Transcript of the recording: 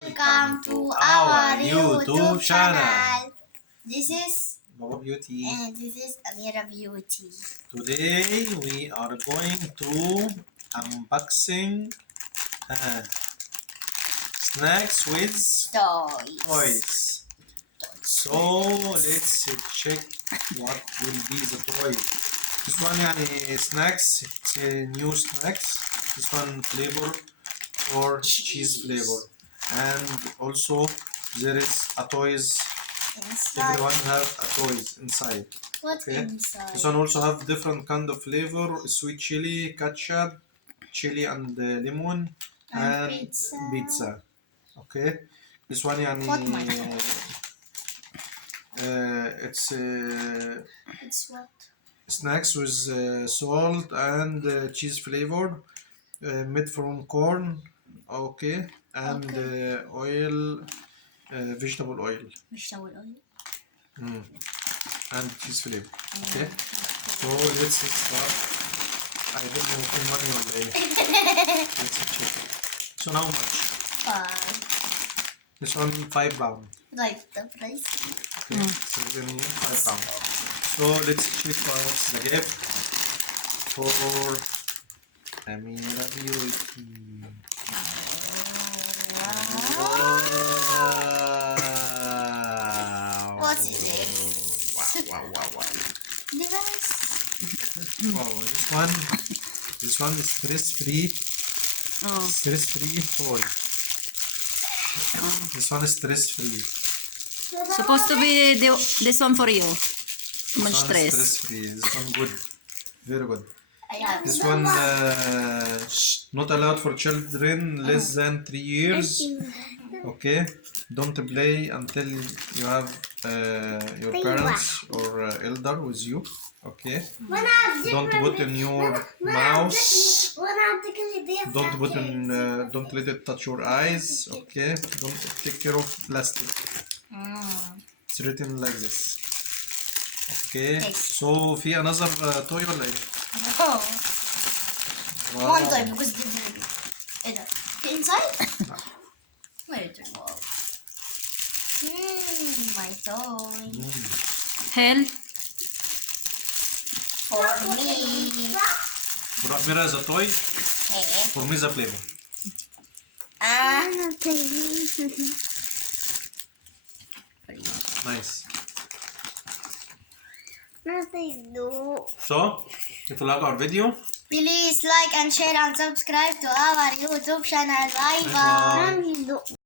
Welcome to our YouTube channel. This is Amira Beauty. and this is Amira Beauty. Today we are going to unboxing snacks with toys. So let's check what will be the toy. This one snacks, it's a new snacks. This one flavor or cheese flavor, and also there is a toys. Inside. Everyone have a toys inside. What Okay. inside? This one also have different kind of flavor: sweet chili, ketchup, chili and lemon, And and pizza. pizza. Okay. This one What my it's It's what? snacks with salt and cheese flavored, made from corn. Okay, and Okay. oil, vegetable oil. Vegetable oil. And cheese flavor. Okay, so let's start. I don't know how many or let's check. So now much? 5. This one 5 pound. Like the price. Okay, so we're gonna need 5 pound. So let's check first the gift for Amira Beauty. Wow. What is it? Wow. Device. Wow, this one is stress-free toy. This one is stress-free. Supposed to be this one for you. Too much This one is stress. stress-free. This one good. Very good. I have This one not allowed for children less than 3 years. Okay. Don't play until you have your parents or elder with you. Okay. Don't put in your mouth. Don't put in. Don't let it touch your eyes. Okay. Don't take care of plastic. It's written like this. Okay. So في another toy ولا ايه؟ Oh. Wow. One time because this is ايه ده؟ في inside? Wait, wow. My toy. Hell. For me. For Amira is a toy. Hey. For me is a flavor. Nice. So, if you like our video, Please like and share and subscribe to our YouTube channel. Bye bye. bye.